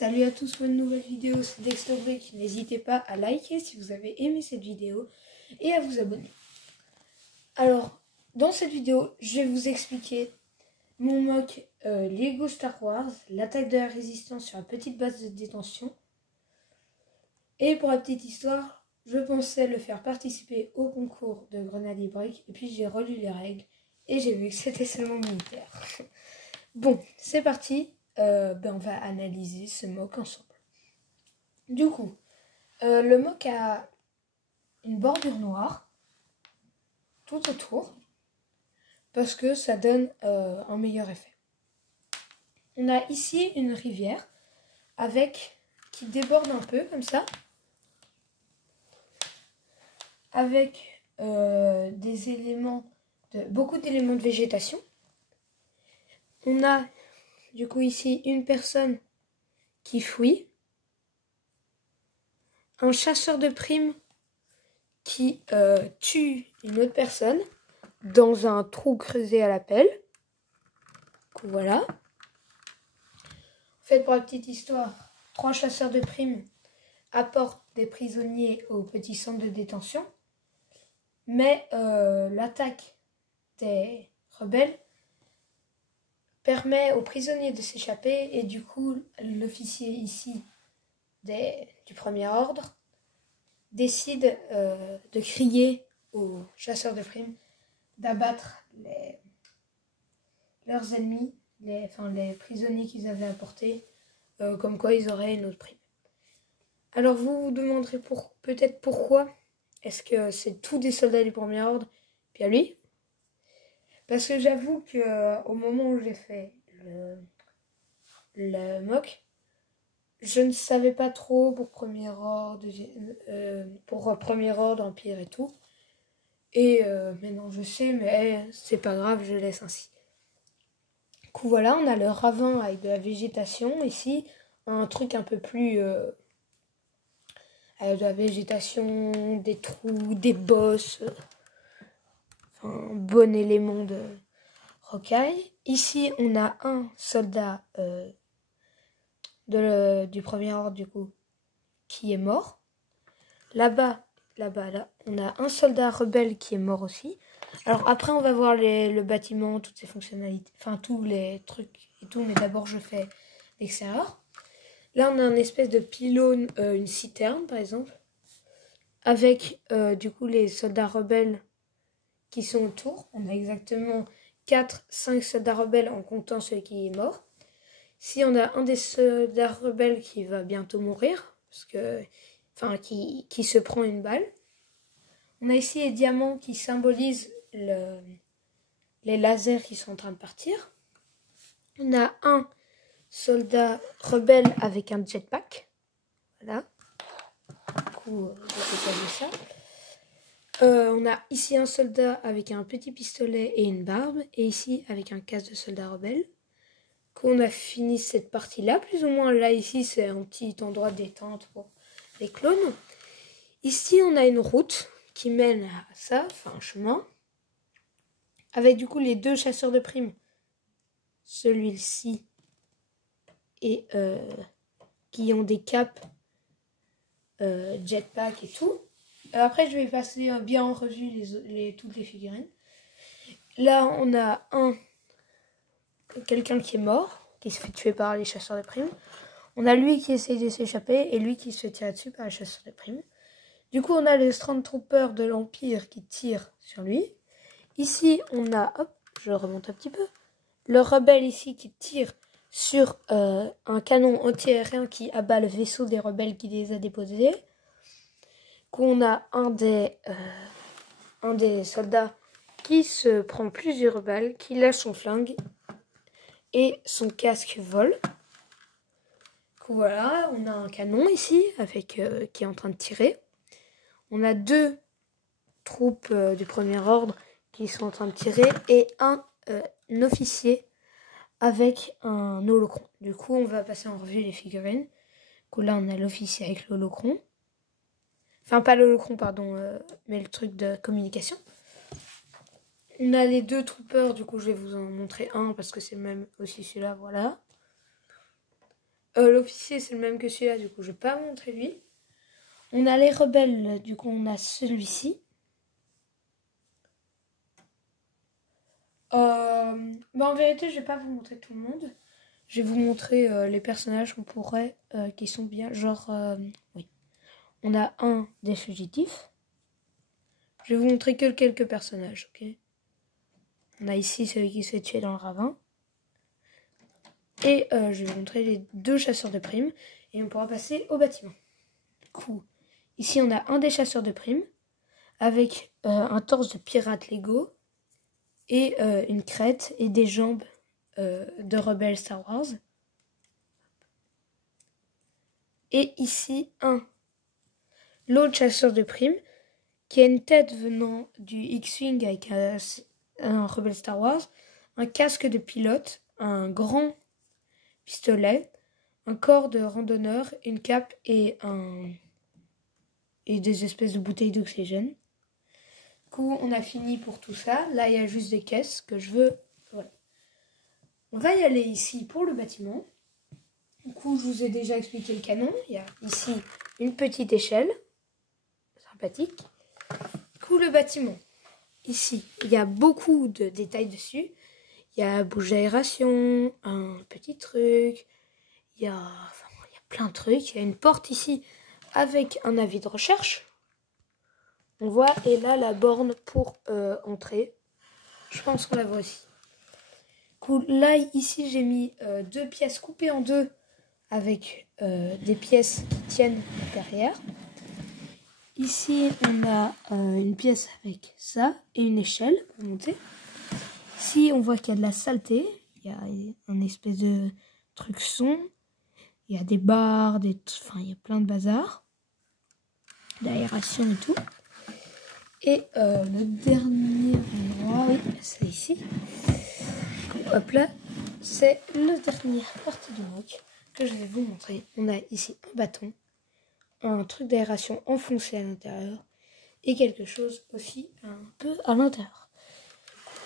Salut à tous pour une nouvelle vidéo, c'est Dexterbrick. N'hésitez pas à liker si vous avez aimé cette vidéo et à vous abonner. Alors, dans cette vidéo, je vais vous expliquer mon mock Lego Star Wars, l'attaque de la résistance sur la petite base de détention. Et pour la petite histoire, je pensais le faire participer au concours de Grenadier Brick et puis j'ai relu les règles et j'ai vu que c'était seulement militaire. Bon, c'est parti. On va analyser ce mock ensemble. Du coup, le mock a une bordure noire tout autour parce que ça donne un meilleur effet. On a ici une rivière qui déborde un peu comme ça, avec beaucoup d'éléments de végétation. On a du coup ici une personne qui fouille, un chasseur de primes qui tue une autre personne dans un trou creusé à la pelle. Voilà. En fait, pour la petite histoire, 3 chasseurs de primes apportent des prisonniers au petit centre de détention, mais l'attaque des rebelles permet aux prisonniers de s'échapper et du coup l'officier ici du premier ordre décide de crier aux chasseurs de primes d'abattre leurs ennemis, les prisonniers qu'ils avaient apportés, comme quoi ils auraient une autre prime. Alors vous vous demanderez peut-être pourquoi est-ce que c'est tous des soldats du premier ordre, puis à lui. Parce que j'avoue qu'au moment où j'ai fait le mock, je ne savais pas trop pour premier ordre, empire et tout. Et maintenant je sais, mais c'est pas grave, je laisse ainsi. Du coup voilà, on a le ravin avec de la végétation ici, un truc un peu plus avec de la végétation, des trous, des bosses, un bon élément de rocaille. Ici on a un soldat du premier ordre du coup qui est mort. Là, on a un soldat rebelle qui est mort aussi. Alors après, on va voir le bâtiment, toutes ses fonctionnalités, enfin tous les trucs et tout, mais d'abord je fais l'extérieur. Là, on a une espèce de pylône, une citerne par exemple, avec du coup les soldats rebelles qui sont autour. On a exactement 4-5 soldats rebelles en comptant celui qui est mort. Si on a un des soldats rebelles qui va bientôt mourir, parce que qui se prend une balle. On a ici les diamants qui symbolisent les lasers qui sont en train de partir. On a un soldat rebelle avec un jetpack. Voilà. Du coup, je vais ça. On a ici un soldat avec un petit pistolet et une barbe. Et ici avec un casque de soldat rebelle. On a fini cette partie-là, plus ou moins. Là, ici, c'est un petit endroit de détente pour les clones. Ici, on a une route qui mène à ça, enfin un chemin, avec du coup les 2 chasseurs de primes, celui-ci et qui ont des capes, jetpack et tout. Après, je vais passer bien en revue toutes les figurines. Là, on a quelqu'un qui est mort, qui se fait tuer par les chasseurs de primes. On a lui qui essaye de s'échapper et lui qui se fait tirer dessus par les chasseurs de primes. Du coup, on a les Stormtroopers de l'Empire qui tirent sur lui. Ici, on a, hop, je remonte un petit peu, le rebelle ici qui tire sur un canon anti-aérien qui abat le vaisseau des rebelles qui les a déposés. On a un des soldats qui se prend plusieurs balles, qui lâche son flingue et son casque vole. Voilà, on a un canon ici qui est en train de tirer. On a 2 troupes du premier ordre qui sont en train de tirer et un officier avec un holocron. Du coup, on va passer en revue les figurines. Du coup, là, on a l'officier avec l'holocron. Enfin, pas l'holocron, pardon, mais le truc de communication. On a les 2 troopers, du coup, je vais vous en montrer un parce que c'est même aussi celui-là, voilà. L'officier, c'est le même que celui-là, du coup, je vais pas vous montrer lui. On a les rebelles, du coup, on a celui-ci. En vérité, je vais pas vous montrer tout le monde. Je vais vous montrer les personnages qu'on pourrait, qui sont bien. Genre, oui. On a un des fugitifs. Je vais vous montrer que quelques personnages, ok? On a ici celui qui se fait tuer dans le ravin. Et je vais vous montrer les 2 chasseurs de primes. Et on pourra passer au bâtiment. Du coup, ici on a un des chasseurs de primes. Avec un torse de pirate Lego. Et une crête et des jambes de rebelle Star Wars. Et ici l'autre chasseur de primes. Qui a une tête venant du X-Wing avec un rebelle Star Wars. Un casque de pilote. Un grand pistolet, un corps de randonneur, une cape et des espèces de bouteilles d'oxygène. Du coup, on a fini pour tout ça. Là, il y a juste des caisses que je veux. Voilà. On va y aller ici pour le bâtiment. Du coup, je vous ai déjà expliqué le canon. Il y a ici une petite échelle. Sympathique. Du coup, le bâtiment. Ici, il y a beaucoup de détails dessus. Il y a bouche d'aération, un petit truc. Il y a plein de trucs. Il y a une porte ici avec un avis de recherche. On voit, et là, la borne pour entrer. Je pense qu'on la voit aussi. Cool. Là, ici, j'ai mis 2 pièces coupées en 2 avec des pièces qui tiennent derrière. Ici, on a une pièce avec ça et une échelle pour monter. Ici, on voit qu'il y a de la saleté. Il y a un espèce de truc son. Il y a des barres, il y a plein de bazar. D'aération et tout. Et le dernier endroit, oui, c'est ici. Hop là, c'est la dernière partie du mock que je vais vous montrer. On a ici un bâton, un truc d'aération enfoncé à l'intérieur et quelque chose aussi un peu à l'intérieur.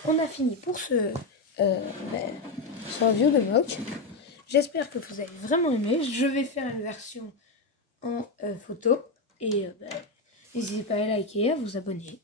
On a fini pour ce review de mock. J'espère que vous avez vraiment aimé. Je vais faire une version en photo. Et n'hésitez pas à liker, à vous abonner.